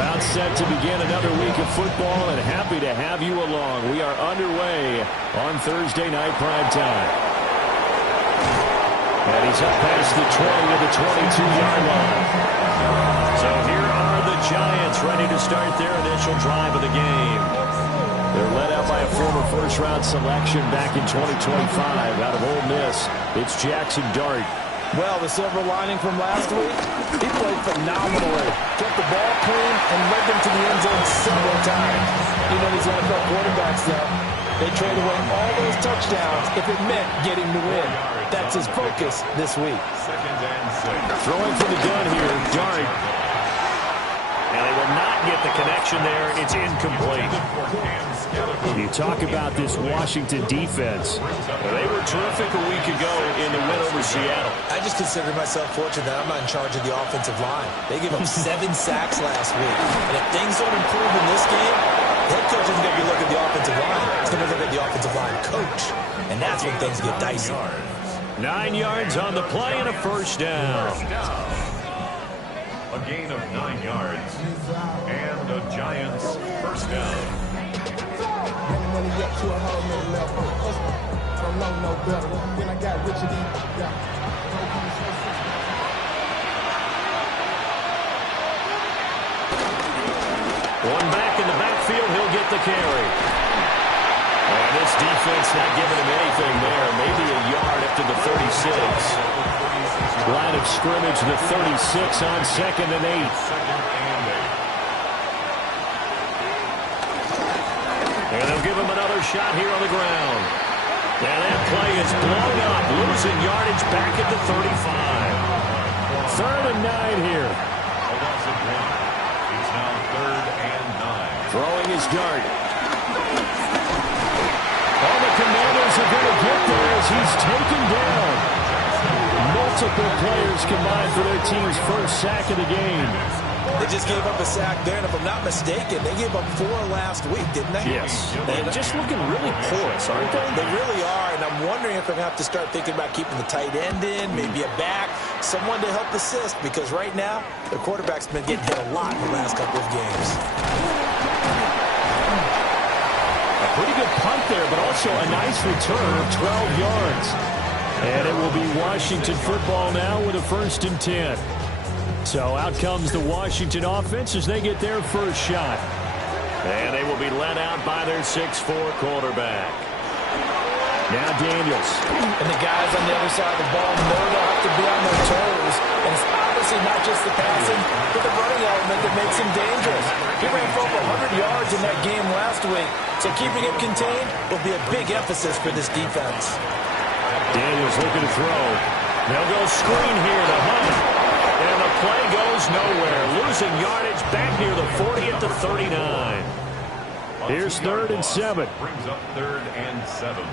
About set to begin another week of football, and happy to have you along. We are underway on Thursday night prime time. And he's up past the 20 to the 22-yard line. So here are the Giants ready to start their initial drive of the game. They're led out by a former first-round selection back in 2025 out of Ole Miss. It's Jackson Dart. Well, the silver lining from last week, he played phenomenally. Kept the ball clean and led them to the end zone several times. You know these NFL quarterbacks, though. They trade away all those touchdowns if it meant getting the win. That's his focus this week. Throwing from the gun here, Dart. And they will not get the connection there. It's incomplete. You talk about this Washington defense. They were terrific a week ago in the win over Seattle. I just consider myself fortunate that I'm not in charge of the offensive line. They gave up 7 sacks last week. And if things don't improve in this game, the head coach isn't going to be looking at the offensive line. He's going to look at the offensive line coach. And that's when things get dicey. 9 yards on the play and a first down. A gain of 9 yards. And a Giants first down. One back in the backfield, he'll get the carry. And this defense not giving him anything there. Maybe a yard up to the 36. Line of scrimmage, the 36 on 2nd and 8. And they'll give him another shot here on the ground. And that play is blown up, losing yardage back at the 35. 3rd and 9 here. It's now 3rd and 9. Throwing his Dart. All the Commanders are going to get there as he's taken down. Multiple players combined for their team's first sack of the game. They just gave up a sack there, and if I'm not mistaken, they gave up 4 last week, didn't they? Yes. They're just looking really porous, aren't they? They really are, and I'm wondering if they're going to have to start thinking about keeping the tight end in, maybe a back, someone to help assist, because right now, their quarterback's been getting hit a lot in the last couple of games. A pretty good punt there, but also a nice return of 12 yards. And it will be Washington football now with a 1st and 10. So out comes the Washington offense as they get their first shot. And they will be led out by their 6'4 quarterback. Now Daniels. And the guys on the other side of the ball know they'll have to be on their toes. And it's obviously not just the passing, but the running element that makes him dangerous. He ran for over 100 yards in that game last week. So keeping it contained will be a big emphasis for this defense. Daniels looking to throw. They'll go screen here to Hunt. And the play goes nowhere. Losing yardage back near the 40 at the 39. Here's 3rd and 7. Brings up 3rd and 7.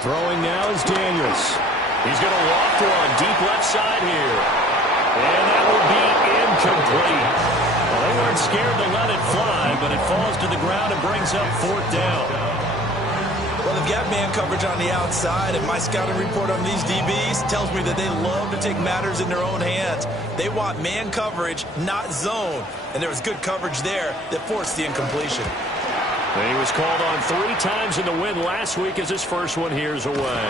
Throwing now is Daniels. He's going to loft one deep left side here. And that will be incomplete. Well, they weren't scared to let it fly, but it falls to the ground and brings up 4th down. Well, they've got man coverage on the outside, and my scouting report on these DBs tells me that they love to take matters in their own hands. They want man coverage, not zone. And there was good coverage there that forced the incompletion. And he was called on 3 times in the win last week as his first one here is away.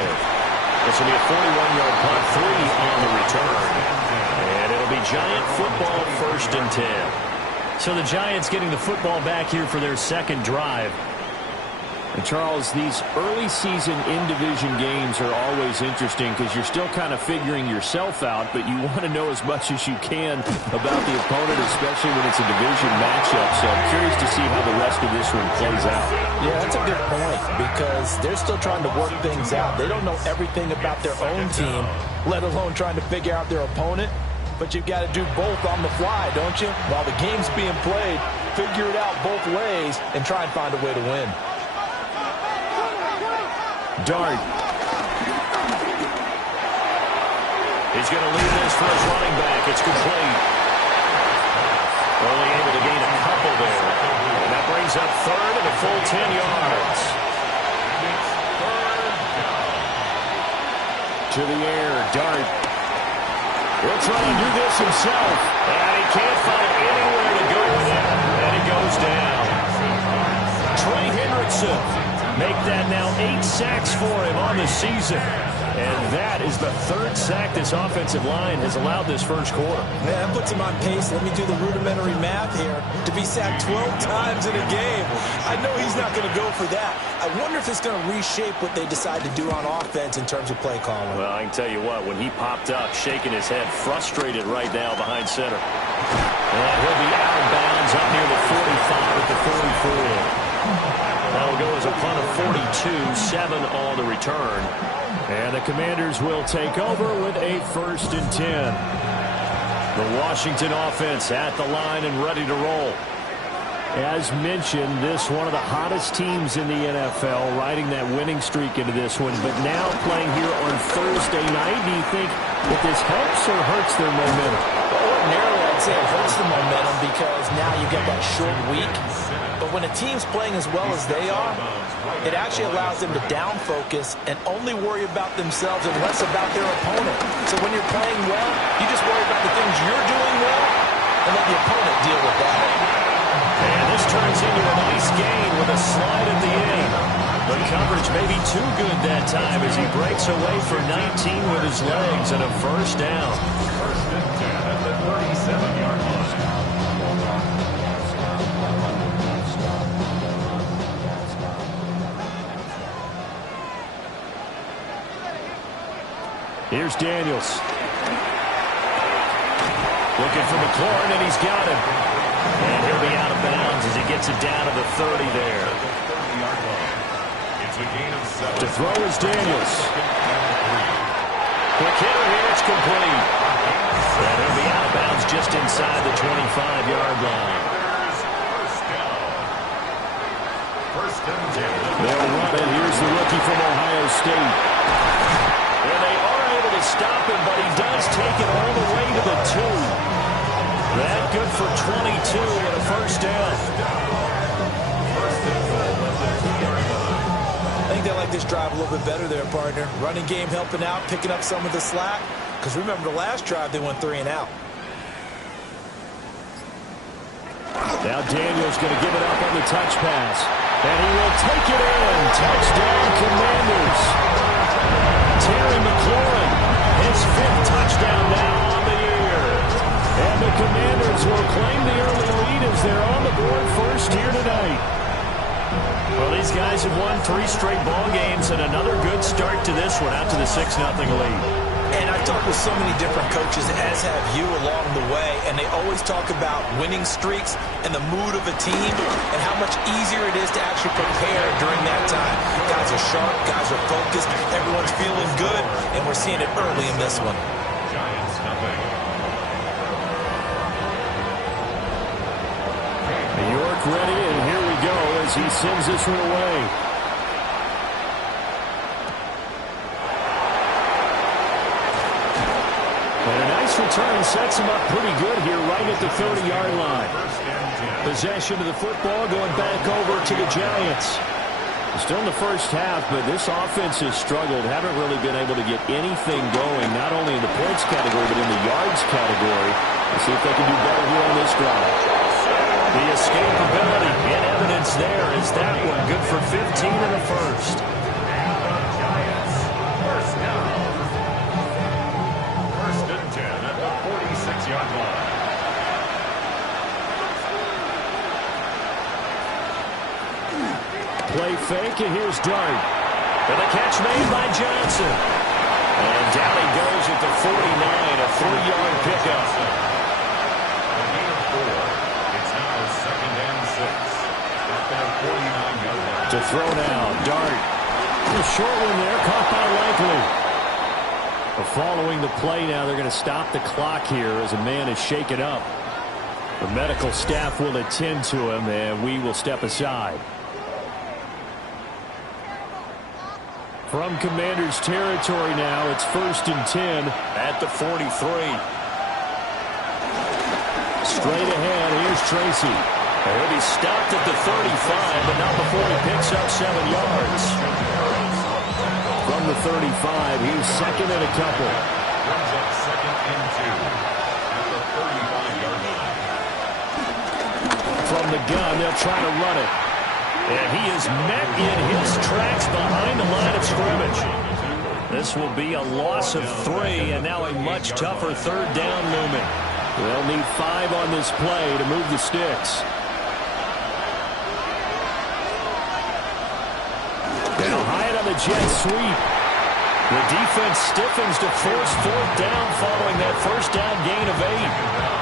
This will be a 41-yard punt, 3 on the return. And it'll be Giant football 1st and 10. So the Giants getting the football back here for their 2nd drive. And Charles, these early season in-division games are always interesting because you're still kind of figuring yourself out, but you want to know as much as you can about the opponent, especially when it's a division matchup. So I'm curious to see how the rest of this one plays out. Yeah, that's a good point because they're still trying to work things out. They don't know everything about their own team, let alone trying to figure out their opponent. But you've got to do both on the fly, don't you? While the game's being played, figure it out both ways and try and find a way to win. Dart. He's going to lead this for his running back. It's complete. Only able to gain a couple there. And that brings up 3rd and a full 10 yards. To the air, Dart. He'll try and do this himself. And he can't find anywhere to goes down. Trey Hendrickson make that now 8 sacks for him on the season. And that is the 3rd sack this offensive line has allowed this first quarter. Man, that puts him on pace. Let me do the rudimentary math here. To be sacked 12 times in a game, I know he's not going to go for that. I wonder if it's going to reshape what they decide to do on offense in terms of play calling. Well, I can tell you what, when he popped up, shaking his head, frustrated right now behind center. And he'll be out of bounds up near the 45 at the 44. That'll go as a punt of 42, 7 on the return. And the Commanders will take over with a 1st and 10. The Washington offense at the line and ready to roll. As mentioned, this one of the hottest teams in the NFL, riding that winning streak into this one. But now playing here on Thursday night, do you think that this helps or hurts their momentum? Ordinarily, I'd say it hurts the momentum because now you get that short week. But when a team's playing as well as they are, it actually allows them to down focus and only worry about themselves and less about their opponent. So when you're playing well, you just worry about the things you're doing well and let the opponent deal with that. And this turns into a nice gain with a slide at the end. The coverage may be too good that time as he breaks away for 19 with his legs and a 1st down. 1st and 10 at the 37-yard line. Here's Daniels. Looking for McLaurin, and he's got him. And he'll be out of bounds as he gets it down to the 30 there. It's a gain of 7. To throw is Daniels. Quick hitter here, it's complete. And he'll be out of bounds just inside the 25-yard line. They'll run it. Here's the rookie from Ohio State. And they are able to stop him, but he does take it all the way to the 2. That good for 22 and a 1st down. I think they like this drive a little bit better there, partner. Running game helping out, picking up some of the slack. Because remember, the last drive, they went 3 and out. Now Daniels going to give it up on the touch pass. And he will take it in. Touchdown, Commanders. Terry McLaurin, his 5th touchdown now on the year. And the Commanders will claim the early lead as they're on the board first here tonight. Well, these guys have won 3 straight ball games and another good start to this one out to the 6-0 lead. And I've talked with so many different coaches, as have you along the way, and they always talk about winning streaks and the mood of a team and how much easier it is to actually prepare during that time. Guys are sharp, guys are focused, everyone's feeling good, and we're seeing it early in this one. Giants nothing. New York ready, and here we go as he sends this one away. And a nice return sets him up pretty good here right at the 30-yard line. Possession of the football going back over to the Giants. Still in the first half, but this offense has struggled. Haven't really been able to get anything going, not only in the points category, but in the yards category. Let's see if they can do better here on this drive. The escapability in evidence there is that one good for 15 in the first. Giants, 1st down. 1st and 10 at the 46-yard line. Play fake, and here's Dart. And the catch made by Johnson. And down he goes at the 49, a 3-yard pickup. A gain of 4. It's now 2nd and 6 at their 49-yard line. To throw now, Dart. A short one there, caught by Likely. Following the play now, they're going to stop the clock here as a man is shaken up. The medical staff will attend to him, and we will step aside. From Commanders territory now, it's 1st and 10 at the 43. Straight ahead, here's Tracy. He'll be stopped at the 35, but not before he picks up 7 yards. From the 35, he's 2nd and a couple. Brings up 2nd and 2 at the 35-yard line. From From the gun, they'll try to run it. And he is met in his tracks behind the line of scrimmage. This will be a loss of 3, and now a much tougher third down looming. They'll need 5 on this play to move the sticks. Now high on the jet sweep. The defense stiffens to force 4th down following that first down gain of 8.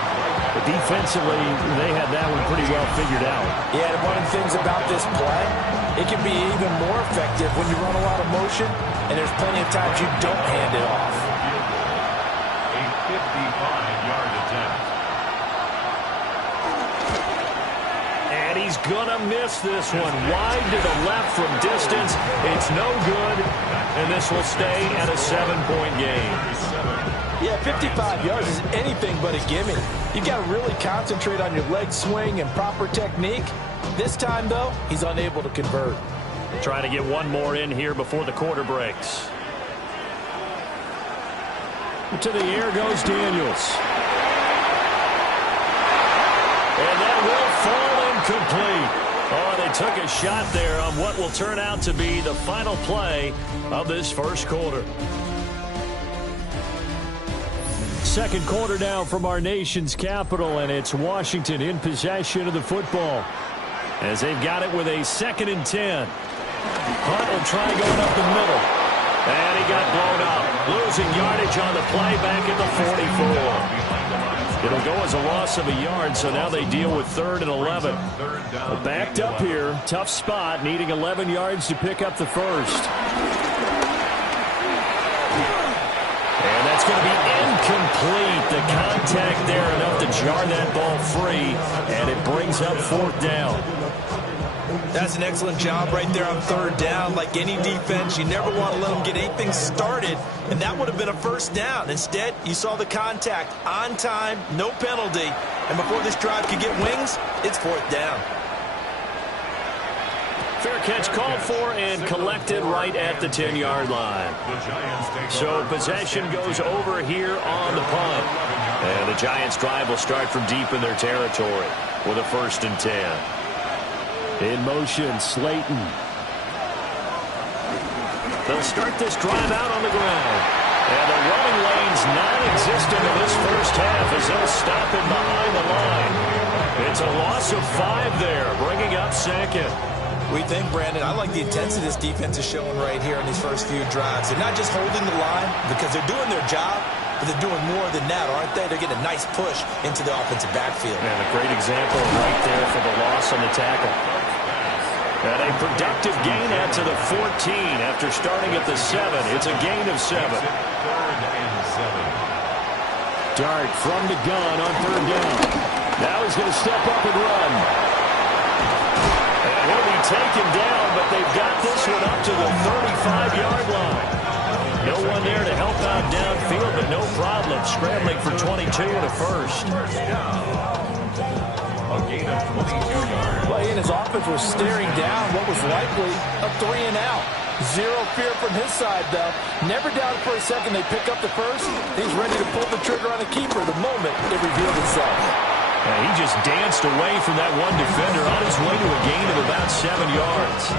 But defensively, they had that one pretty well figured out. Yeah, and one of the things about this play, it can be even more effective when you run a lot of motion, and there's plenty of times you don't hand it off. A 55-yard attempt. And he's going to miss this one. Wide to the left from distance. It's no good, and this will stay at a 7-point game. Yeah, 55 yards is anything but a gimme. You got to really concentrate on your leg swing and proper technique. This time, though, he's unable to convert. Trying to get one more in here before the quarter breaks. To the air goes Daniels. And that will fall incomplete. Oh, they took a shot there on what will turn out to be the final play of this first quarter. Second quarter now from our nation's capital, and it's Washington in possession of the football as they've got it with a 2nd and 10. Hunt will try going up the middle, and he got blown up, losing yardage on the play back at the 44. It'll go as a loss of a yard, so now they deal with 3rd and 11. Backed up here, tough spot, needing 11 yards to pick up the first. And that's going to be incomplete. The contact there enough to jar that ball free, and it brings up 4th down. That's an excellent job right there on 3rd down. Like any defense, you never want to let them get anything started, and that would have been a first down. Instead, you saw the contact on time, no penalty, and before this drive could get wings, it's 4th down. Fair catch called for and collected right at the 10-yard line. So possession goes over here on the punt. And the Giants' drive will start from deep in their territory with a 1st and 10. In motion, Slayton. They'll start this drive out on the ground. And the running lane's non-existent in this first half as they'll stop him behind the line. It's a loss of 5 there, bringing up 2nd. We think, Brandon, I like the intensity this defense is showing right here in these first few drives. They're not just holding the line because they're doing their job, but they're doing more than that, aren't they? They're getting a nice push into the offensive backfield. And a great example right there for the loss on the tackle. And a productive gain out to the 14 after starting at the 7. It's a gain of 7. Dart from the gun on 3rd down. Now he's going to step up and run. And he'll be taken down, but they've got this one up to the 35-yard line. No one there to help out downfield, but no problem. Scrambling for 22 and a first. A gain of 22 yards. Well, and his offense was staring down what was likely a 3 and out. Zero fear from his side, though. Never doubted for a second they pick up the first. He's ready to pull the trigger on the keeper the moment it revealed itself. He just danced away from that one defender on his way to a gain of about 7 yards.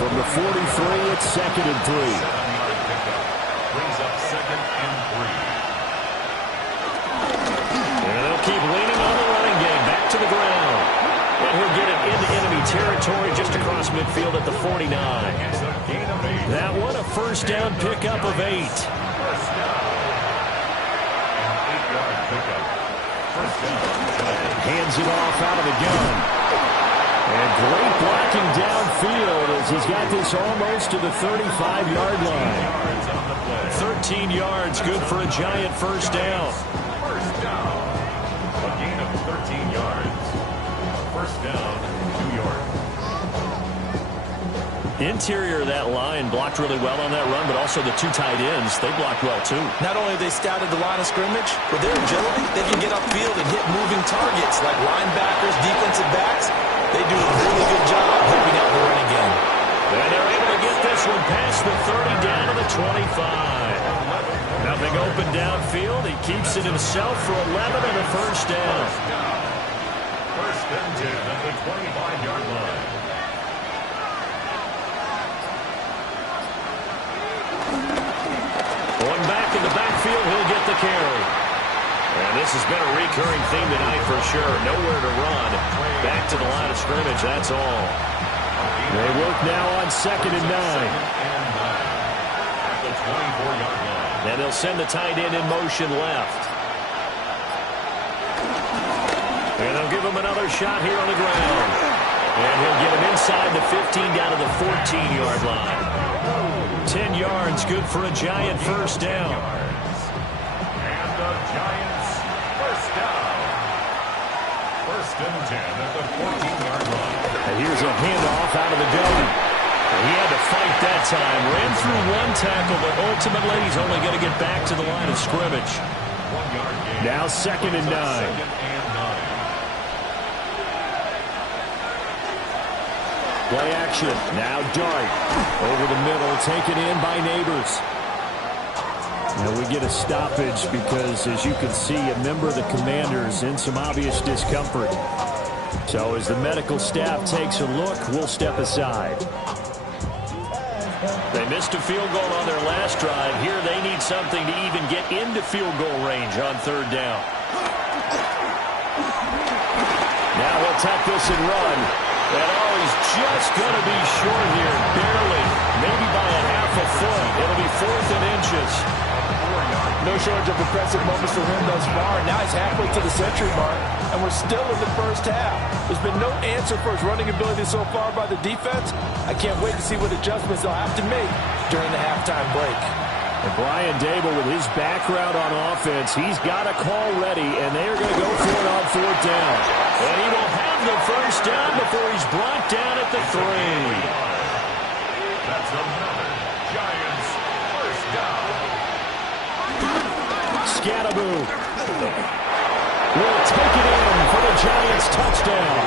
From the 43, it's 2nd and 3. Brings up 2nd and 3. And they'll keep leaning on the running game. Back to the ground. And he'll get it into enemy territory just across midfield at the 49. That one a first down pickup of 8. First down. An 8-yard pickup. First down. Hands it off out of the gun. And great blocking downfield as he's got this almost to the 35-yard line. 13 yards, good for a Giant first down. First down. A gain of 13 yards. First down, New York. Interior of that line blocked really well on that run, but also the 2 tight ends, they blocked well too. Not only have they scouted the line of scrimmage, with their agility, they can get upfield and hit moving targets like linebackers, defensive backs. They do a really good job helping out the running game. And they're able to get this one past the 30 down to the 25. Nothing open downfield. He keeps it himself for 11 and a first down. First and 10 at the 25-yard line. Going back in the backfield, he'll get the carry. And this has been a recurring theme tonight for sure. Nowhere to run. Back to the line of scrimmage, that's all. They work now on 2nd and 9. At the 24-yard line. And they'll send the tight end in motion left. And they'll give him another shot here on the ground. And he'll get him inside the 15 down to the 14-yard line. 10 yards, good for a Giant first down. And the Giants first down. First and 10 at the 14-yard line. And here's a handoff out of the gun. And he had to fight that time. Ran through one tackle, but ultimately he's only going to get back to the line of scrimmage. 1 yard gain. Now 2nd and 9. 2nd and 9. Play action. Now Dart. Over the middle, taken in by Neighbors. Now we get a stoppage because, as you can see, a member of the Commanders in some obvious discomfort. So as the medical staff takes a look, we'll step aside. They missed a field goal on their last drive. Here they need something to even get into field goal range on 3rd down. Now he'll tuck this and run. And he's just going to be short here, barely, maybe by a half a foot. It'll be 4th and inches. No shortage of impressive moments for him thus far. Now he's halfway to the century mark, and we're still in the first half. There's been no answer for his running ability so far by the defense. I can't wait to see what adjustments they'll have to make during the halftime break. And Brian Dable, with his background on offense, he's got a call ready, and they're going to go for it on 4th down. And he will have the first down before he's brought down at the 3. That's another Giants first down. Scattaboo will take it in for the Giants touchdown.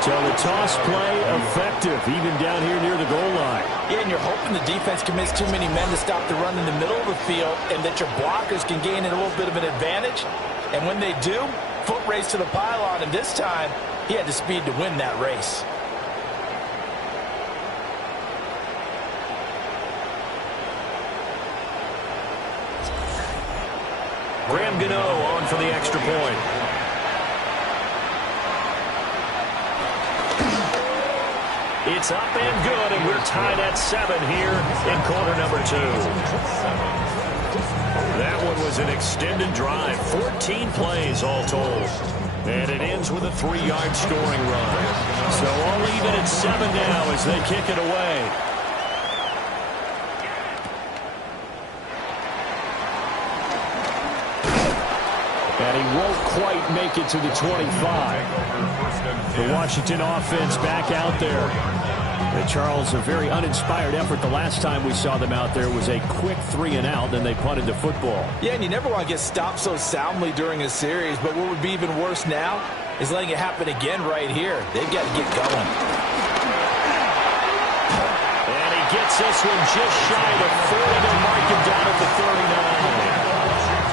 So the toss play effective, even down here near the goal line. Yeah, and you're hoping the defense commits too many men to stop the run in the middle of the field and that your blockers can gain a little bit of an advantage. And when they do, foot race to the pylon, and this time he had the speed to win that race. Graham Gano on for the extra point. It's up and good, and we're tied at 7 here in quarter number 2. That one was an extended drive, 14 plays all told. And it ends with a 3-yard scoring run. So all even at 7 now as they kick it away. And he won't quite make it to the 25. The Washington offense back out there. And Charles, a very uninspired effort. The last time we saw them out there was a quick 3-and-out, then they punted the football. Yeah, and you never want to get stopped so soundly during a series, but what would be even worse now is letting it happen again right here. They've got to get going. And he gets this one just shy of the 40. They'll mark him down at the 39.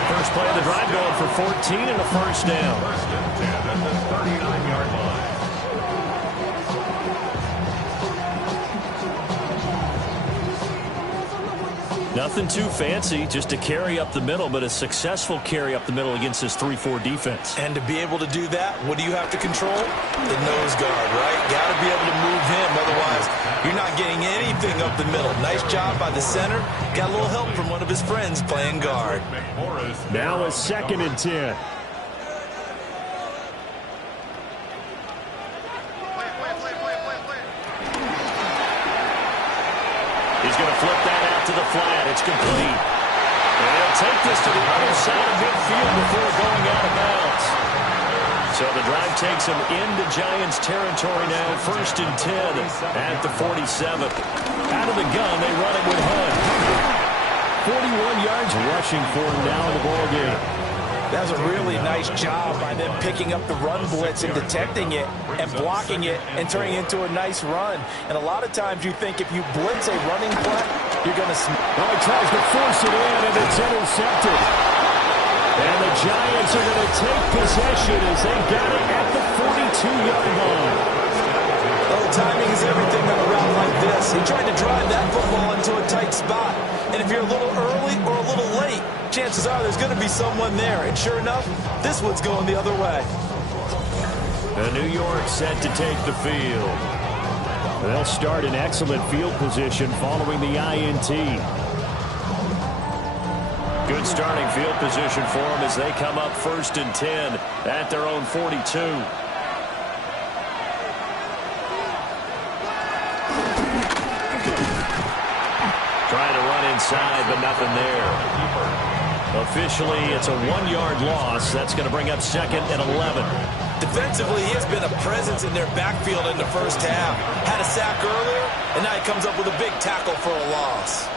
First play of the drive going for 14 and a first down. First and 10 at the 39-yard line. Nothing too fancy, just a carry up the middle, but a successful carry up the middle against this 3-4 defense. And to be able to do that, what do you have to control? The nose guard, right? Got to be able to move him, otherwise you're not getting anything up the middle. Nice job by the center. Got a little help from one of his friends playing guard. Now a 2nd and 10. He's going to flip that out to the flat. It's complete. And he'll take this to the other side of midfield before going out of bounds. So the drive takes him into Giants territory now. 1st and 10 at the 47. Out of the gun, they run it with Hunt. 41 yards rushing for him now in the ballgame. That was a really nice job by them picking up the run blitz and detecting it and blocking it and turning it into a nice run. And a lot of times you think if you blitz a running play, you're going to... Well, he tries to force it in, and it's intercepted. And the Giants are going to take possession as they got it at the 42-yard line. Well, timing is everything on a route like this. He tried to drive that football into a tight spot. And if you're a little early or a little late, chances are there's going to be someone there. And sure enough, this one's going the other way. And New York set to take the field. They'll start in excellent field position following the INT. Good starting field position for them as they come up 1st and 10 at their own 42. Trying to run inside, but nothing there. Officially, it's a 1-yard loss. That's going to bring up 2nd and 11. Defensively, he has been a presence in their backfield in the first half. Had a sack earlier, and now he comes up with a big tackle for a loss.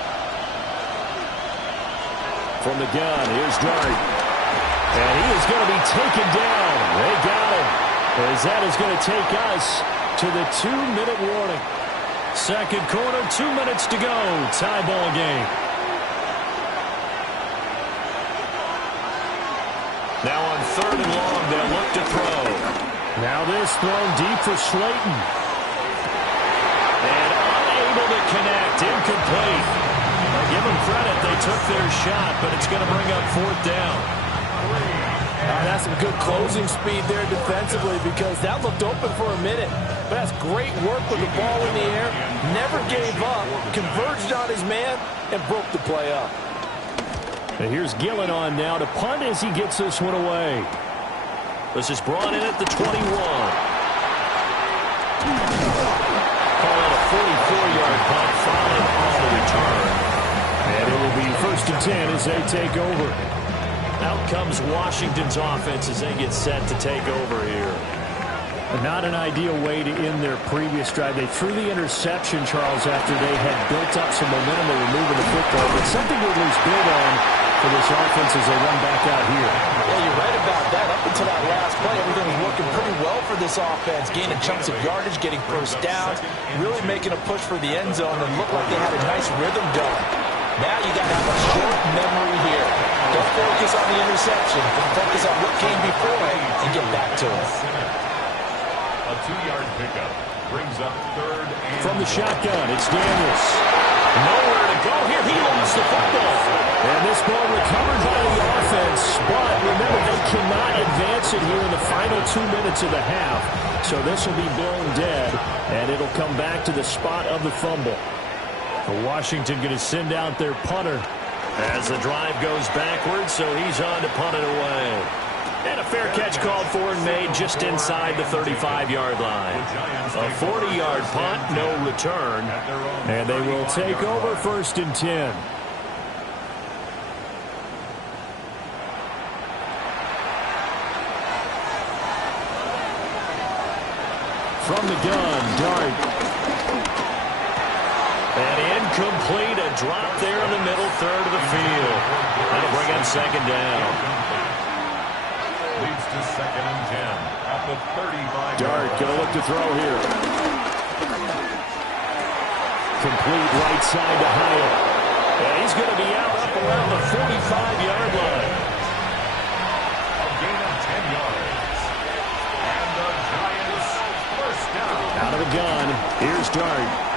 From the gun, here's Dart. And he is going to be taken down. They got him. As that is going to take us to the 2-minute warning. Second quarter, 2 minutes to go. Tie ball game. Now on 3rd and long, they'll look to throw. Now this thrown deep for Slayton. And unable to connect. Incomplete. Give them credit. They took their shot, but it's going to bring up 4th down. That's some good closing speed there defensively because that looked open for a minute. But that's great work with the ball in the air. Never gave up. Converged on his man and broke the play up. And here's Gillen on now to punt as he gets this one away. This is brought in at the 21. Call it a 44-yard punt following on the return. And it will be 1st and 10 as they take over. Out comes Washington's offense as they get set to take over here. Not an ideal way to end their previous drive. They threw the interception, Charles, after they had built up some momentum of moving the football. But something to at least build on for this offense as they run back out here. Yeah, you're right about that. Up until that last play, everything was working pretty well for this offense. Gaining chunks of yardage, getting first downs, really making a push for the end zone and looked like they had a nice rhythm going. Now you got to have a short memory here. Don't focus on the interception. Focus on what came before it and get back to it. A 2-yard pickup brings up 3rd and... From the shotgun, it's Daniels. Nowhere to go here. He lost the football. And this ball recovered by the offense. But remember, they cannot advance it here in the final 2 minutes of the half. So this will be blown dead, and it'll come back to the spot of the fumble. Washington going to send out their punter as the drive goes backwards, so he's on to punt it away. And a fair catch called for and made just inside the 35-yard line. A 40-yard punt, no return, and they will take over 1st and 10. From the gun, Dart. And incomplete, a drop there in the middle third of the field. That'll bring up 2nd down. Leads to 2nd and 10 at the 35. Dart going to look to throw here. Complete right side to Hyatt. And he's going to be out up around the 45-yard line. A gain of 10 yards. And the Giants first down. Out of the gun, here's Dart.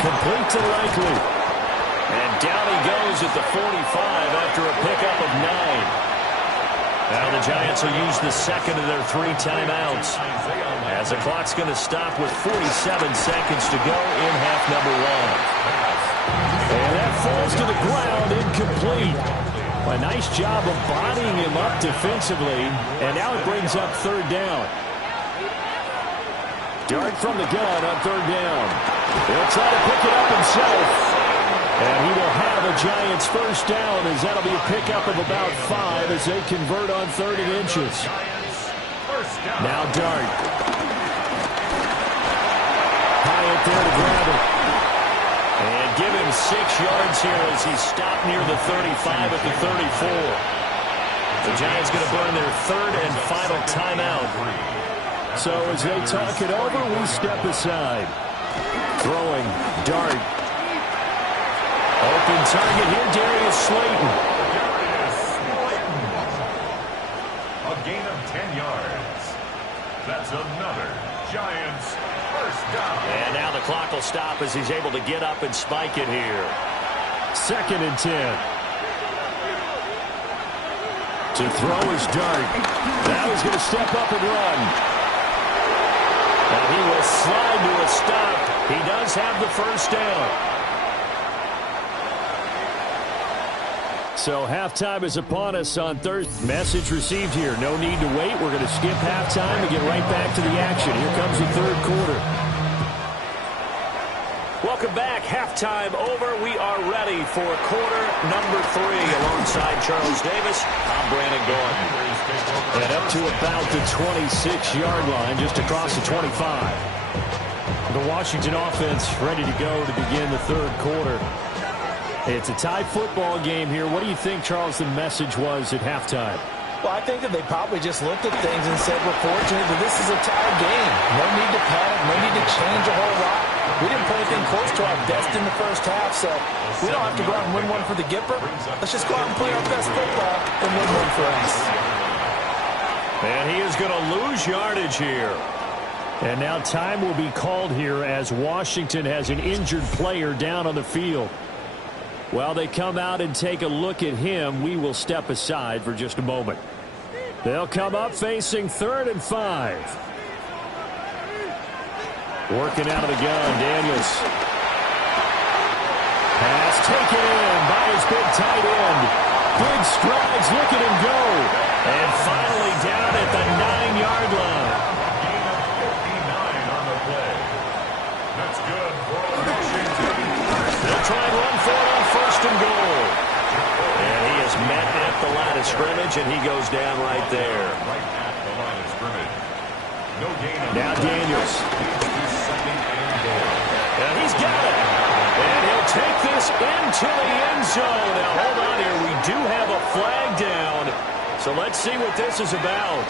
Complete to Likely. And down he goes at the 45 after a pickup of 9. Now the Giants will use the 2nd of their 3 timeouts as the clock's going to stop with 47 seconds to go in half number 1. And that falls to the ground, incomplete. A nice job of bodying him up defensively, and now it brings up 3rd down. Dart from the gun on 3rd down. He'll try to pick it up himself. And he will have a Giants first down as that'll be a pickup of about 5 as they convert on 3rd and inches. Now Dart. Hyatt there to grab it. And give him 6 yards here as he stopped near the 35 at the 34. The Giants going to burn their 3rd and final timeout. So as they talk it over, we step aside. Throwing, Dart. Open target here, Darius Slayton. yards. That's another Giants first down. And now the clock will stop as he's able to get up and spike it here. 2nd and 10. To throw his dart. Now he's going to step up and run. And he will slide to a stop. He does have the first down. So halftime is upon us on Thursday. Message received here. No need to wait. We're going to skip halftime and get right back to the action. Here comes the 3rd quarter. Welcome back. Halftime over. We are ready for quarter number 3 alongside Charles Davis. I'm Brandon Gordon. And up to about the 26-yard line, just across the 25. The Washington offense ready to go to begin the 3rd quarter. It's a tie football game here. What do you think, Charles, the message was at halftime? Well, I think that they probably just looked at things and said, we're fortunate that this is a tie game. No need to panic. No need to change a whole lot. We didn't play anything close to our best in the first half, so we don't have to go out and win one for the Gipper. Let's just go out and play our best football and win one for us. And he is going to lose yardage here. And now time will be called here as Washington has an injured player down on the field. While they come out and take a look at him, we will step aside for just a moment. They'll come up facing 3rd and 5. Working out of the gun, Daniels. Pass taken in by his big tight end. Big strides, look at him go. And finally down at the 9-yard line. Gain of 59 on the play. That's good for Washington. They'll try and run for it on 1st and goal. And he is met at the line of scrimmage, and he goes down right there. Right at the line of scrimmage. No gain on now Daniels. And he's got it. And he'll take this into the end zone. Now, hold on here. We do have a flag down. So let's see what this is about.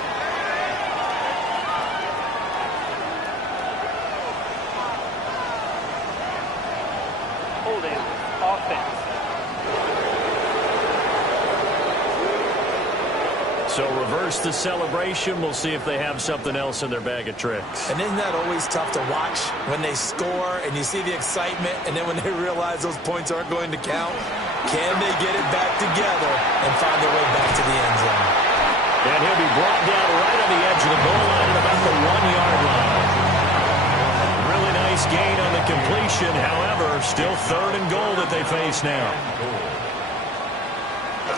Holding offense. So reverse the celebration. We'll see if they have something else in their bag of tricks. And isn't that always tough to watch when they score and you see the excitement, and then when they realize those points aren't going to count? Can they get it back together and find their way back to the end zone? And he'll be brought down right on the edge of the goal line at about the 1-yard line. Really nice gain on the completion. However, still 3rd and goal that they face now.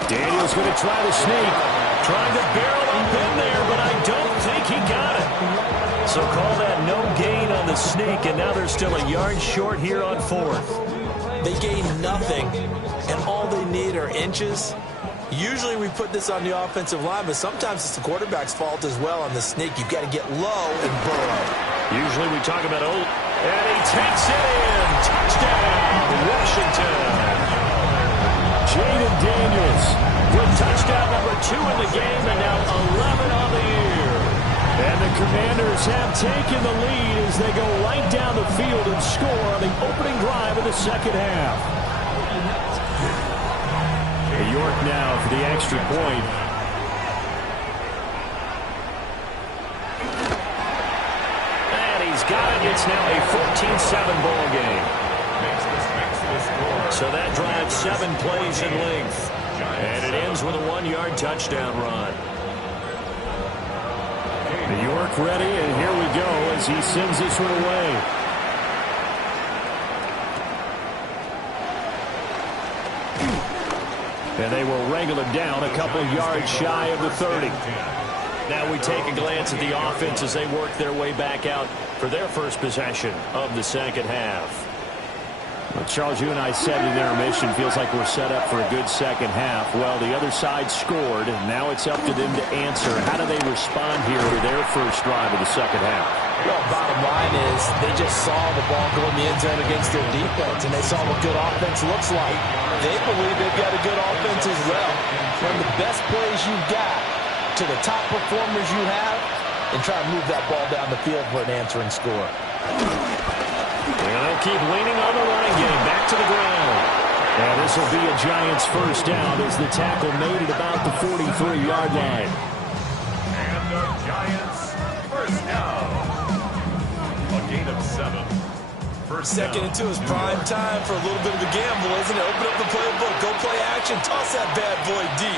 Daniels going to try to sneak. Trying to barrel up in there, but I don't think he got it. So call that no gain on the sneak, and now they're still a yard short here on 4th. They gain nothing, and all they need are inches. Usually we put this on the offensive line, but sometimes it's the quarterback's fault as well on the sneak. You've got to get low and burrow. Usually we talk about and he takes it in. Touchdown, Washington. Jaden Daniels with touchdown number 2 in the game, and now 11 on the year. And the Commanders have taken the lead as they go right down the field and score on the opening drive of the 2nd half. York now for the extra point. And he's got it. It's now a 14-7 ball game. So that drives 7 plays in length. And it ends with a 1-yard touchdown run. York ready, and here we go as he sends this one away. And they will wrangle it down a couple yards shy of the 30. Now we take a glance at the offense as they work their way back out for their first possession of the 2nd half. Well, Charles, you and I said in intermission, feels like we're set up for a good 2nd half. Well, the other side scored, and now it's up to them to answer. How do they respond here to their first drive of the 2nd half? Well, bottom line is they just saw the ball go in the end zone against their defense, and they saw what good offense looks like. They believe they've got a good offense as well. From the best plays you've got to the top performers you have, and try to move that ball down the field for an answering score. And they'll keep leaning on the running game. Back to the ground. And this will be a Giants first down as the tackle made at about the 43-yard line. And the first Second down. and 2 is prime time for a little bit of a gamble, isn't it? Open up the playbook, go play action, toss that bad boy deep.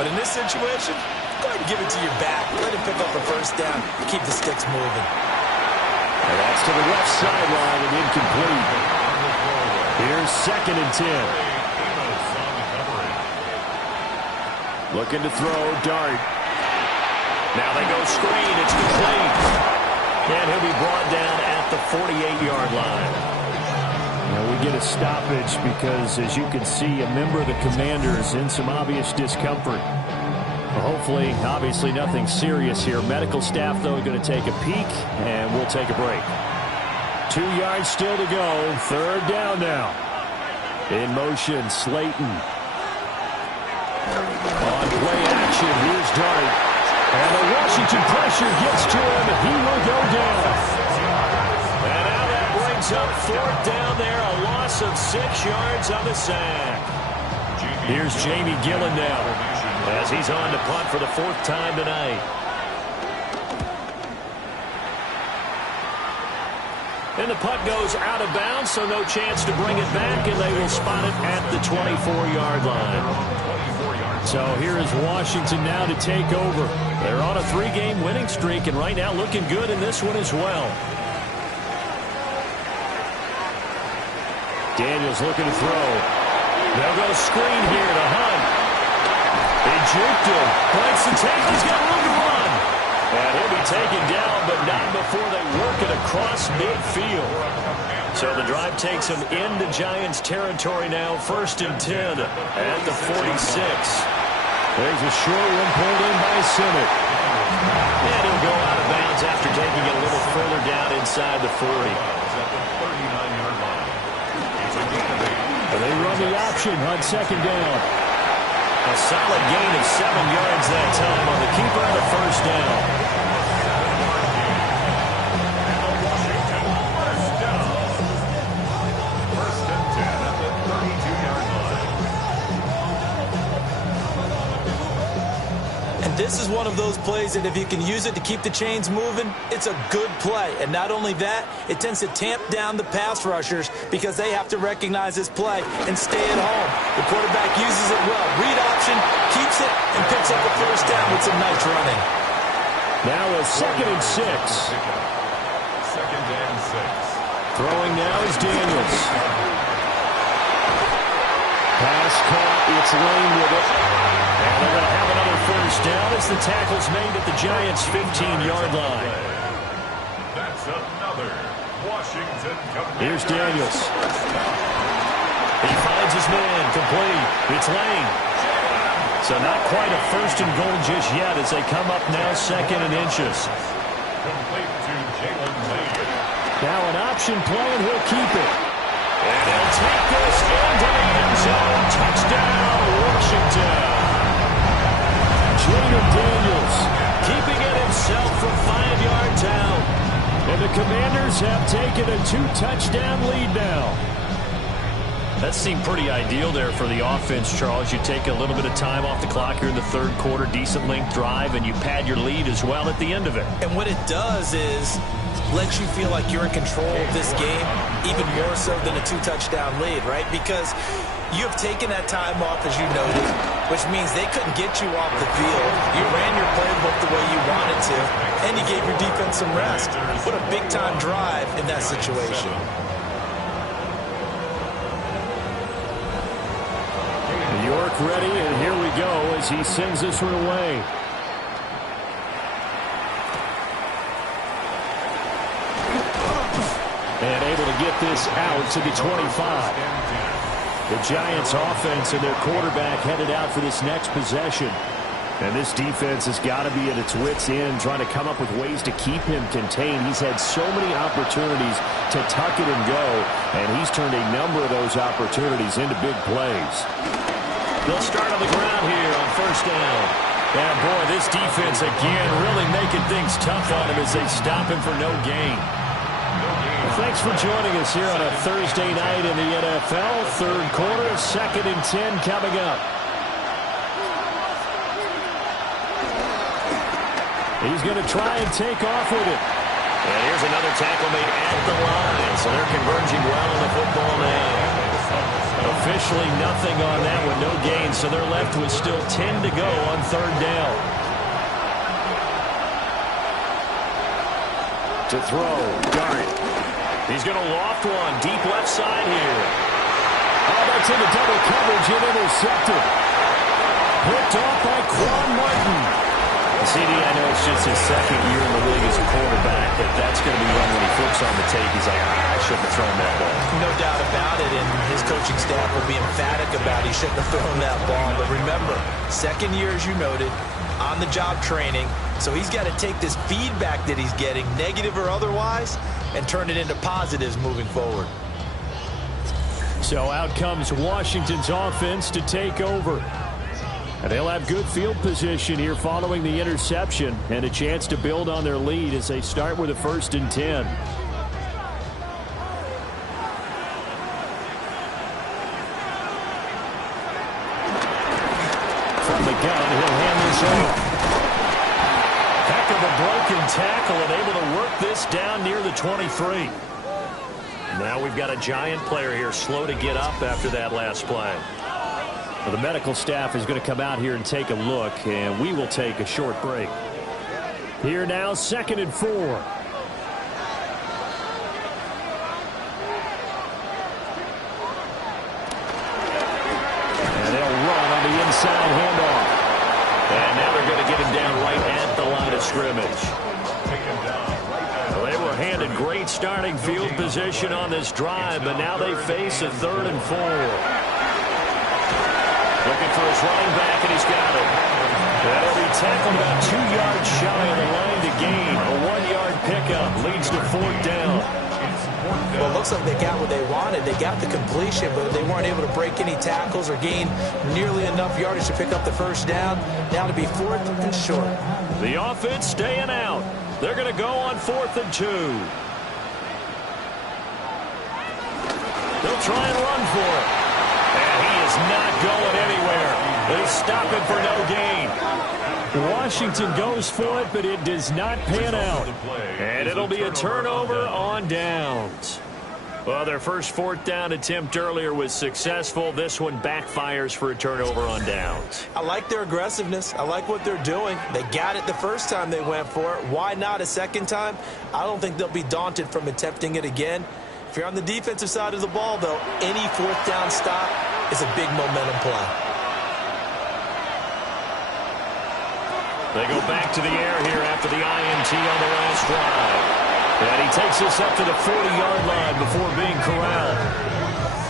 But in this situation, go ahead and give it to your back. Let him pick up a first down. Keep the sticks moving. And that's to the left sideline and incomplete. Here's 2nd and 10. Looking to throw, Dart. Now they go screen, it's complete. And he'll be brought down at the 48-yard line. Now we get a stoppage because, as you can see, a member of the Commanders in some obvious discomfort. Well, hopefully, obviously nothing serious here. Medical staff, though, are going to take a peek, and we'll take a break. 2 yards still to go. 3rd down now. In motion, Slayton. On play action, here's Dart. And the Washington pressure gets to him. He will go down. And now that brings up 4th down there. A loss of 6 yards on the sack. Here's Jamie Gillen now as he's on to punt for the 4th time tonight. And the punt goes out of bounds, so no chance to bring it back, and they will spot it at the 24-yard line. So here is Washington now to take over. They're on a 3-game winning streak, and right now looking good in this one as well. Daniels looking to throw. They'll go screen here to Hunt. They juked him. Breaks the tape. He's got room to run. And he'll be taken down, but not before they work it across midfield. So the drive takes him into Giants territory now. 1st and 10 at the 46. There's a short one pulled in by Simmett. And he'll go out of bounds after taking it a little further down inside the 40. And they run the option on 2nd down. A solid gain of 7 yards that time on the keeper of the 1st down. This is one of those plays that if you can use it to keep the chains moving, it's a good play. And not only that, it tends to tamp down the pass rushers because they have to recognize this play and stay at home. The quarterback uses it well. Read option, keeps it, and picks up a 1st down with some nice running. Now a 2nd and 6. 2nd and 6. Throwing now is Daniels. Pass caught. It's Lane with it. And they're going to have another 1st down as the tackle's made at the Giants' 15-yard line. That's another Washington Commanders. Here's Daniels. He finds his man, complete. It's Lane. So not quite a 1st and goal just yet as they come up now 2nd and inches. Complete to Jalen Lane. Now an option play, and he'll keep it. And they'll take this into the end zone. Touchdown, Washington. Jaden Daniels keeping it himself from 5 yards out. And the Commanders have taken a 2-touchdown lead now. That seemed pretty ideal there for the offense, Charles. You take a little bit of time off the clock here in the 3rd quarter, decent length drive, and you pad your lead as well at the end of it. And what it does is lets you feel like you're in control of this game even more so than a 2-touchdown lead, right? Because you have taken that time off, as you noted, which means they couldn't get you off the field. You ran your playbook the way you wanted to, and you gave your defense some rest. What a big-time drive in that situation. York ready, and here we go as he sends this one away. And able to get this out to the 25. The Giants offense and their quarterback headed out for this next possession. And this defense has got to be at its wits' end, trying to come up with ways to keep him contained. He's had so many opportunities to tuck it and go, and he's turned a number of those opportunities into big plays. They'll start on the ground here on 1st down. And boy, this defense again really making things tough on him as they stop him for no gain. Thanks for joining us here on a Thursday night in the NFL. 3rd quarter, 2nd and 10 coming up. He's going to try and take off with it. And here's another tackle made at the line. So they're converging well on the football now. Officially nothing on that one, no gain. So they're left with still 10 to go on third down. To throw, Dart. He's going to loft one, deep left side here. Oh, that's in the double coverage and intercepted. Picked off by Quan Martin. CD, I know it's just his second year in the league as a quarterback, but that's going to be one when he flips on the tape. He's like, I shouldn't have thrown that ball. No doubt about it, and his coaching staff will be emphatic about he shouldn't have thrown that ball. But remember, second year, as you noted, on-the-job training, so he's got to take this feedback that he's getting, negative or otherwise, and turn it into positives moving forward. So out comes Washington's offense to take over. And they'll have good field position here following the interception and a chance to build on their lead as they start with a 1st and 10. From the gun, he'll hand this off. Heck of a broken tackle and able to work this down near the 23. Now we've got a Giant player here slow to get up after that last play. Well, the medical staff is going to come out here and take a look, and we will take a short break. Here now, 2nd and 4. And they'll run on the inside handoff. And now they're going to get him down right at the line of scrimmage. Well, they were handed great starting field position on this drive, but now they face a 3rd and 4. Looking for his running back, and he's got it. And he'll be tackled about 2 yards shy of the line to gain. A 1-yard pickup leads to 4th down. Well, it looks like they got what they wanted. They got the completion, but they weren't able to break any tackles or gain nearly enough yardage to pick up the 1st down. Now to be 4th and short. The offense staying out. They're going to go on 4th and 2. They'll try and run for it. And he is not going anywhere. They stop him for no gain. Washington goes for it, but it does not pan out. And it'll be a turnover on downs. Well, their first 4th down attempt earlier was successful. This one backfires for a turnover on downs. I like their aggressiveness. I like what they're doing. They got it the first time they went for it. Why not a second time? I don't think they'll be daunted from attempting it again. If you're on the defensive side of the ball, though, any 4th down stop is a big momentum play. They go back to the air here after the INT on the last drive. And he takes this up to the 40-yard line before being corralled.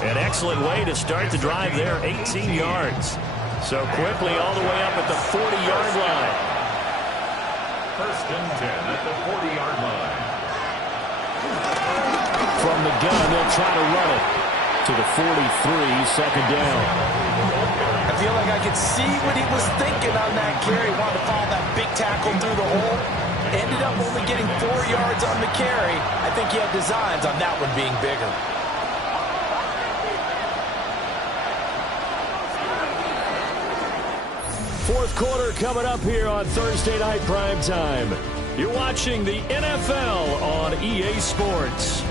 An excellent way to start the drive there, 18 yards. So quickly all the way up at the 40-yard line. 1st and 10 at the 40-yard line. From the gun, they'll try to run it to the 43, 2nd down. I feel like I could see what he was thinking on that carry. Wanted to follow that big tackle through the hole. Ended up only getting 4 yards on the carry. I think he had designs on that one being bigger. Fourth quarter coming up here on Thursday Night Primetime. You're watching the NFL on EA Sports.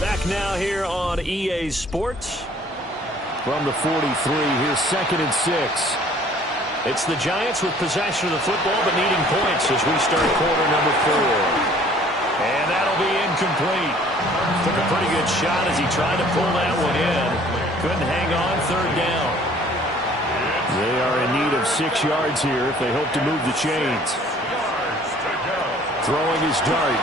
Back now here on EA Sports. From the 43, here's 2nd and 6. It's the Giants with possession of the football but needing points as we start quarter number 4. And that'll be incomplete. Took a pretty good shot as he tried to pull that one in. Couldn't hang on 3rd down. They are in need of 6 yards here if they hope to move the chains. Throwing his dart.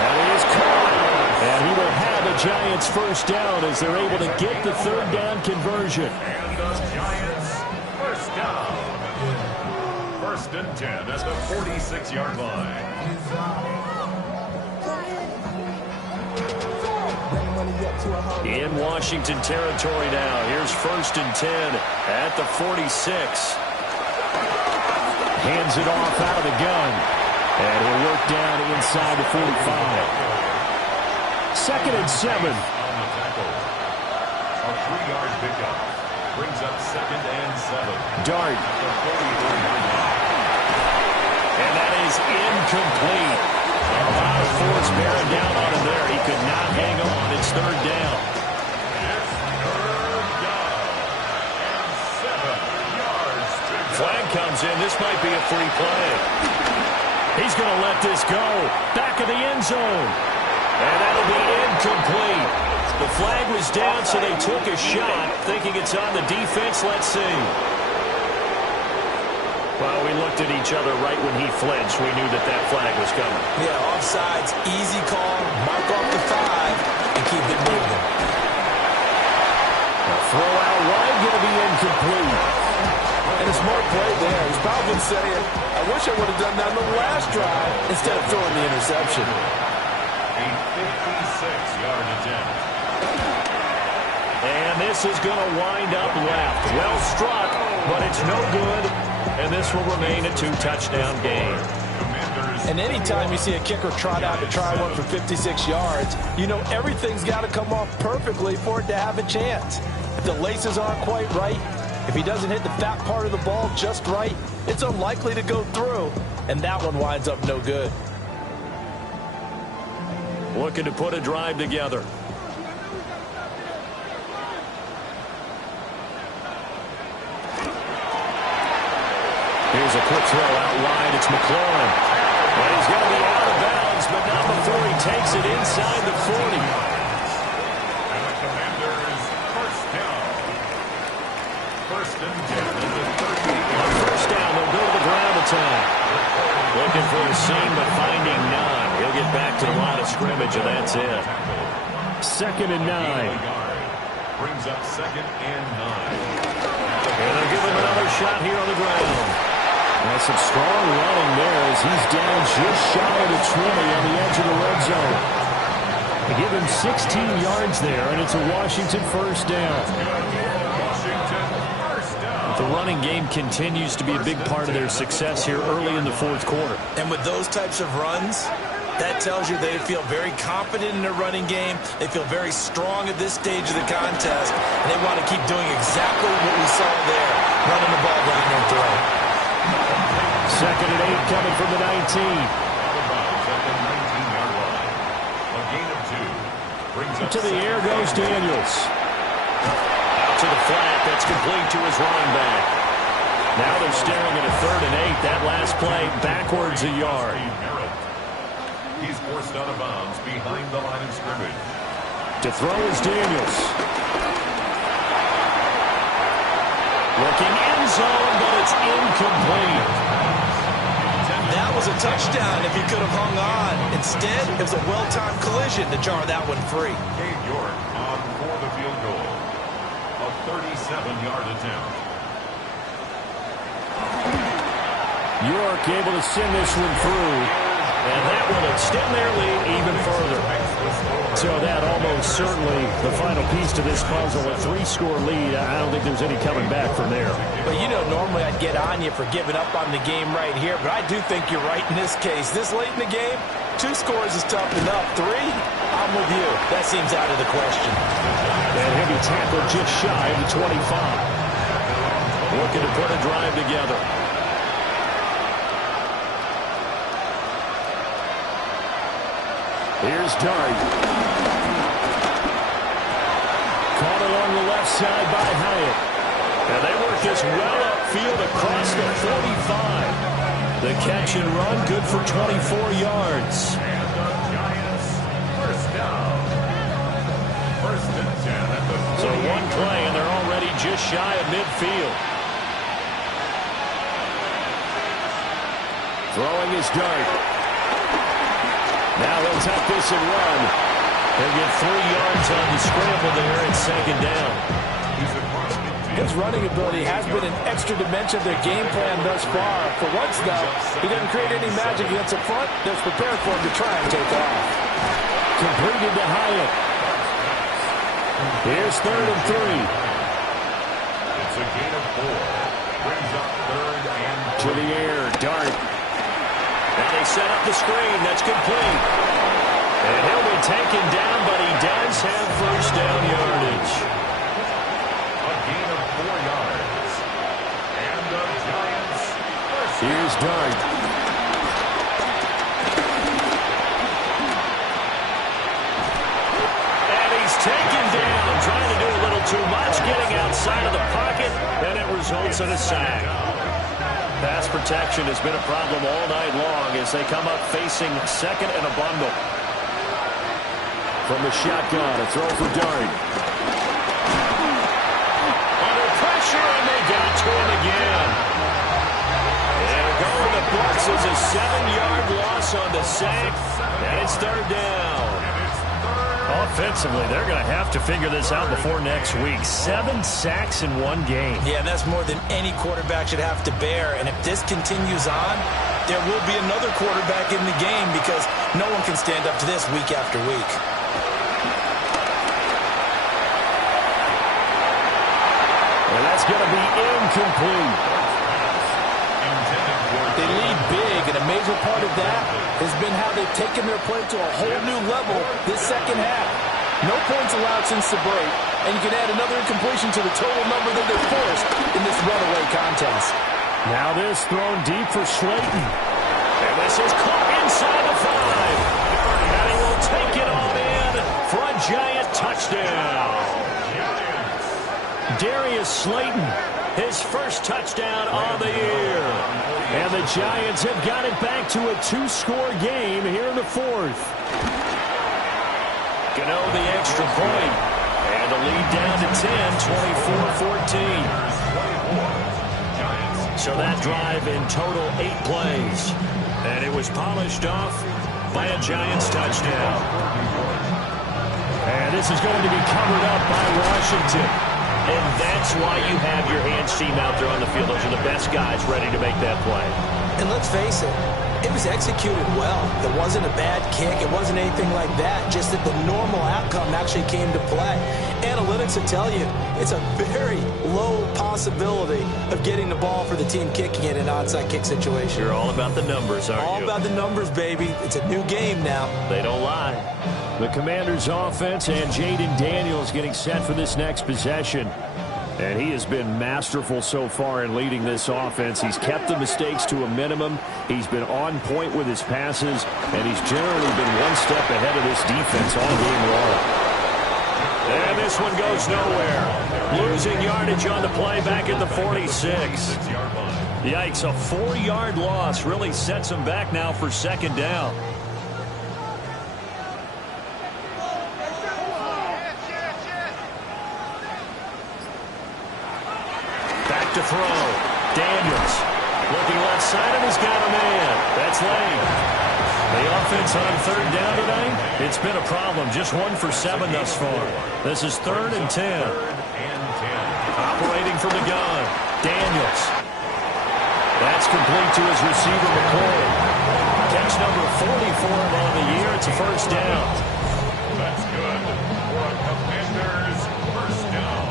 And he is caught. And he will have a Giants 1st down as they're able to get the 3rd down conversion. And the Giants 1st down. 1st and 10 at the 46-yard line. In Washington territory now. Here's 1st and 10 at the 46. Hands it off out of the gun. And he'll work down inside the 45. 2nd and 7. On the tackle. A 3-yard pickup. Brings up 2nd and 7. Dart. At the 44-yard line. And that is incomplete. A lot of force bearing down on him there. He could not hang on. It's 3rd down. It's 3rd down. And 7 yards to go. Flag comes in. This might be a free play. He's going to let this go. Back of the end zone. And that'll be incomplete. The flag was down, so they took a shot, thinking it's on the defense. Let's see. Well, we looked at each other right when he flinched. We knew that that flag was coming. Yeah, offsides, easy call. Mark off the 5 and keep it moving. A throw out wide, going to be incomplete. And a smart play there. He's probably saying, I wish I would have done that on the last drive instead of throwing the interception. A 56-yard attempt. And this is going to wind up left. Well struck, but it's no good. And this will remain a 2-touchdown game. And anytime you see a kicker trot out to try one for 56 yards, you know everything's got to come off perfectly for it to have a chance. If the laces aren't quite right, if he doesn't hit the fat part of the ball just right, it's unlikely to go through. And that one winds up no good. Looking to put a drive together. Here's a quick throw out wide. It's McLaurin. And he's going to be out of bounds, but not before he takes it inside the 40. And the Commanders first down. 1st and 10 at the 38. On first down, they'll go to the ground attack. Looking for a seam, but finding none. He'll get back to the line of scrimmage, and that's it. 2nd and 9. Brings up 2nd and 9. And they'll give him another shot here on the ground. That's some strong running there as he's down just shy of the 20 on the edge of the red zone. They give him 16 yards there, and it's a Washington first down. Washington first down. The running game continues to be a big part of their success here early in the 4th quarter. And with those types of runs, that tells you they feel very confident in their running game. They feel very strong at this stage of the contest. And they want to keep doing exactly what we saw there, running the ball down their throat. 2nd and 8 coming from the 19. Out of bounds at the 19-yard line. A gain of 2. Brings up To the air goes Daniels. Out to the flat. That's complete to his running back. Now they're staring at a 3rd and 8. That last play backwards a yard. He's forced out of bounds behind the line of scrimmage. To throw is Daniels. Looking end zone, but it's incomplete. That was a touchdown if he could have hung on. Instead, it was a well-timed collision to jar that one free. Cade York on for the field goal. A 37-yard attempt. York able to send this one through. And that will extend their lead even further. So that almost certainly the final piece to this puzzle, a 3-score lead. I don't think there's any coming back from there. But you know, normally I'd get on you for giving up on the game right here, but I do think you're right in this case. This late in the game, 2 scores is tough enough. 3, I'm with you. That seems out of the question. And he'll be tackled just shy of the 25. Looking to put a drive together. Here's Dart. Caught along the left side by Hyatt. And they work this well upfield across the 45. The catch and run good for 24 yards. And the Giants first down. 1st and 10 at the 48. So one play, and they're already just shy of midfield. Throwing his Dart. Now they'll tuck this and run. They'll get 3 yards on the scramble there and 2nd down. His running ability has been an extra dimension of their game plan thus far. For once, though, he doesn't create any magic against the front that's prepared for him to try and take off. Completed to Hyatt. Here's 3rd and 3. It's a gain of 4. Brings up third and to the air, Dart. And they set up the screen. That's complete. And he'll be taken down, but he does have first down yardage. a gain of 4 yards. And the Giants first. Here's Dart. And he's taken down, trying to do a little too much, getting outside of the pocket, and it results in a sack. Pass protection has been a problem all night long as they come up facing second and a bundle. From the shotgun, a throw for Dart. Under pressure, and they got to him again. And going to the books is a 7-yard loss on the sack, and it's third down. Offensively, they're going to have to figure this out before next week. 7 sacks in one game. Yeah, that's more than any quarterback should have to bear. And if this continues on, there will be another quarterback in the game because no one can stand up to this week after week. And that's going to be incomplete. They lead big, and a major part of that has been how they've taken their play to a whole new level this second half. No points allowed since the break, and you can add another incompletion to the total number that they forced in this runaway contest. Now this thrown deep for Slayton. And this is caught inside the 5. And he will take it on in for a Giant touchdown. Darius Slayton, his first touchdown on the year. And the Giants have got it back to a 2-score game here in the 4th. Gano the extra point. And the lead down to 10, 24-14. So that drive in total 8 plays. And it was polished off by a Giants touchdown. And this is going to be covered up by Washington. And that's why you have your hands team out there on the field. Those are the best guys ready to make that play. And let's face it, it was executed well. It wasn't a bad kick. It wasn't anything like that. Just that the normal outcome actually came to play. Analytics will tell you it's a very low possibility of getting the ball for the team kicking it in an onside kick situation. You're all about the numbers, aren't you? All about the numbers, baby. It's a new game now. They don't lie. The Commanders' offense and Jaden Daniels getting set for this next possession. And he has been masterful so far in leading this offense. He's kept the mistakes to a minimum. He's been on point with his passes, and he's generally been one step ahead of this defense all game long. And this one goes nowhere. Losing yardage on the play back at the 46. Yikes, a 4-yard loss really sets him back now for second down. To throw. Daniels looking left side, and he's got a man. That's Lane. The offense on third down tonight, it's been a problem. Just 1 for 7 thus far. This is 3rd and 10. Operating from the gun. Daniels. That's complete to his receiver, McCoy. Catch number 44 on the year. It's a first down. That's good for a Commanders first down.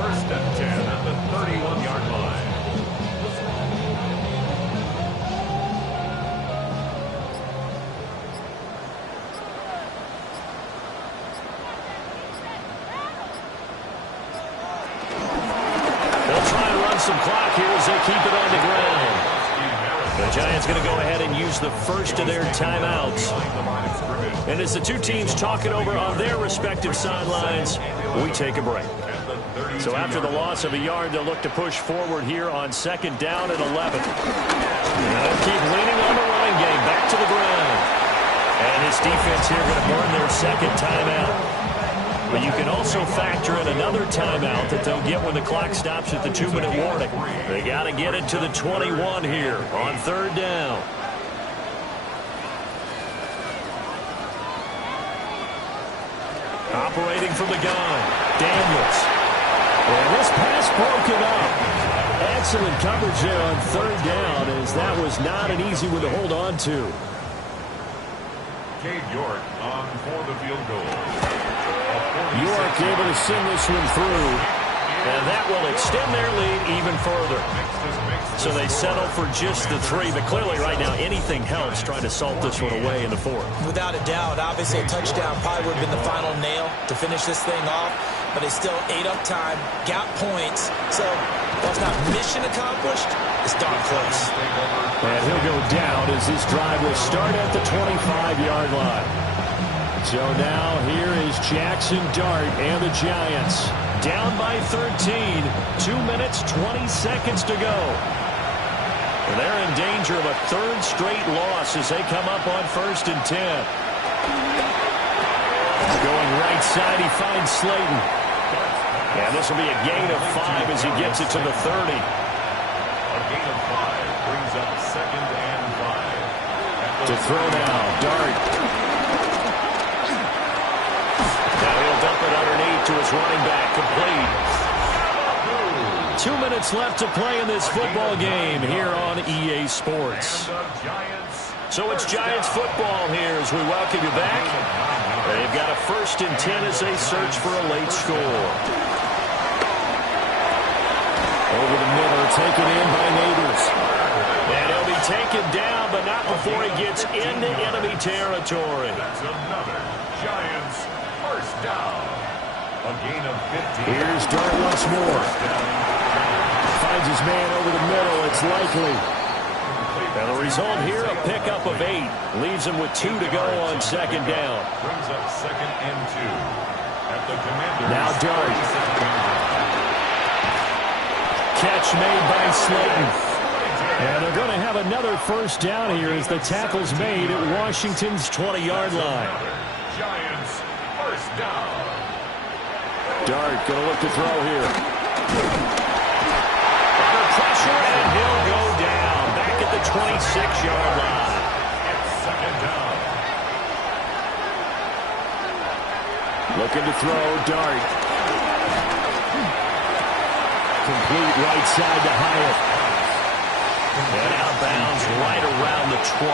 First and 10 at the 31-yard line. They'll try and run some clock here as they keep it on the ground. The Giants going to go ahead and use the first of their timeouts. And as the two teams talk it over on their respective sidelines, we take a break. So after the loss of a yard, they'll look to push forward here on second down and 11. And they'll keep leaning on the running game back to the ground. And this defense here going to burn their second timeout. But you can also factor in another timeout that they'll get when the clock stops at the 2-minute warning. They got to get it to the 21 here on third down. Operating from the gun, Daniels. And this pass broken up. Excellent coverage there on third down, as that was not an easy one to hold on to. Cade York on for the field goal. York able to send this one through. And that will extend their lead even further. So they settle for just the 3, but clearly right now anything helps trying to salt this one away in the 4th. Without a doubt, obviously a touchdown probably would have been the final nail to finish this thing off, but they still ate up time, got points, so while it's not mission accomplished, it's darn close. And he'll go down as this drive will start at the 25-yard line. So now here is Jackson Dart and the Giants. Down by 13, 2 minutes, 20 seconds to go. And they're in danger of a 3rd straight loss as they come up on 1st and 10. Going right side, he finds Slayton. And this will be a gain of 5 as he gets it to the 30. A gain of 5 brings up 2nd and 5. To throw now, Dart. Now he'll dump it underneath to his running back, complete. 2 minutes left to play in this football game here on EA Sports. So it's Giants football here as we welcome you back. They've got a 1st and 10 as they search for a late score. Over the middle, taken in by Neighbors. And he'll be taken down, but not before he gets into enemy territory. That's another Giants first down. A gain of 15. Here's Dart once more. Finds his man over the middle. It's likely. And the result here, a pickup of 8. Leaves him with 2 to go on 2nd down. Brings up 2nd and 2. At the Commanders. Now Dart. Catch made by Slayton. And they're going to have another 1st down here as the tackle's made at Washington's 20-yard line. Giants first down. Dart going to look to throw here. Under pressure, and he'll go down. Back at the 26-yard line. It's 2nd down. Looking to throw, Dart. Complete right side to Hyatt. And outbounds right around the 20.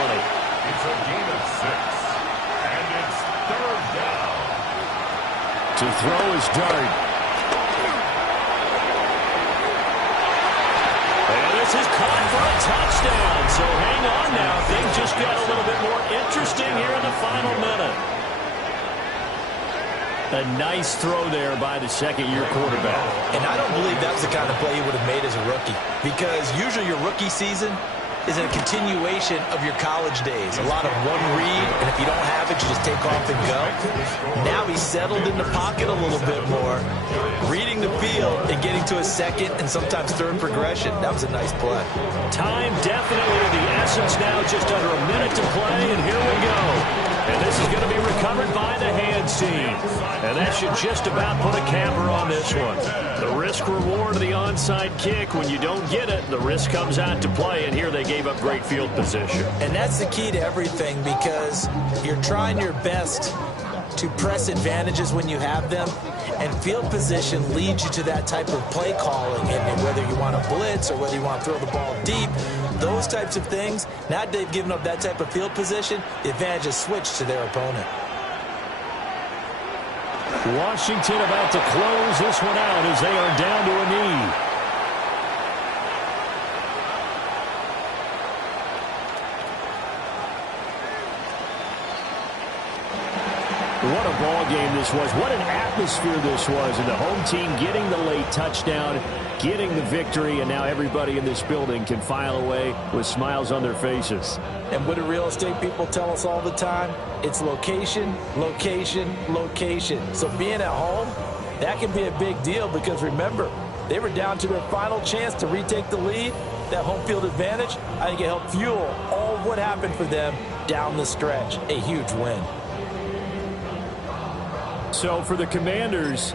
It's a gain of 6. And it's 3rd down. To throw is Dart. And this is caught for a touchdown. So hang on now. Things just got a little bit more interesting here in the final minute. A nice throw there by the 2nd-year quarterback. And I don't believe that was the kind of play he would have made as a rookie, because usually your rookie season is a continuation of your college days. A lot of one read, and if you don't have it, you just take off and go. Now he's settled in the pocket a little bit more, reading the field and getting to a 2nd and sometimes 3rd progression. That was a nice play. Time definitely of the essence now, just under a minute to play, and here we go. And this is going to be recovered by the hands team. And that should just about put a capper on this one. The risk-reward of the onside kick, when you don't get it, the risk comes out to play, and here they gave up great field position. And that's the key to everything, because you're trying your best to press advantages when you have them, and field position leads you to that type of play calling. And whether you want to blitz or whether you want to throw the ball deep, those types of things, now that they've given up that type of field position, the advantage is switched to their opponent. Washington about to close this one out as they are down to a knee. What a ball game this was. What an atmosphere this was. And the home team getting the late touchdown, getting the victory, and now everybody in this building can file away with smiles on their faces. And what do real estate people tell us all the time? It's location, location, location. So being at home, that can be a big deal, because remember, they were down to their final chance to retake the lead. That home field advantage, I think it helped fuel all what happened for them down the stretch. A huge win. So for the Commanders,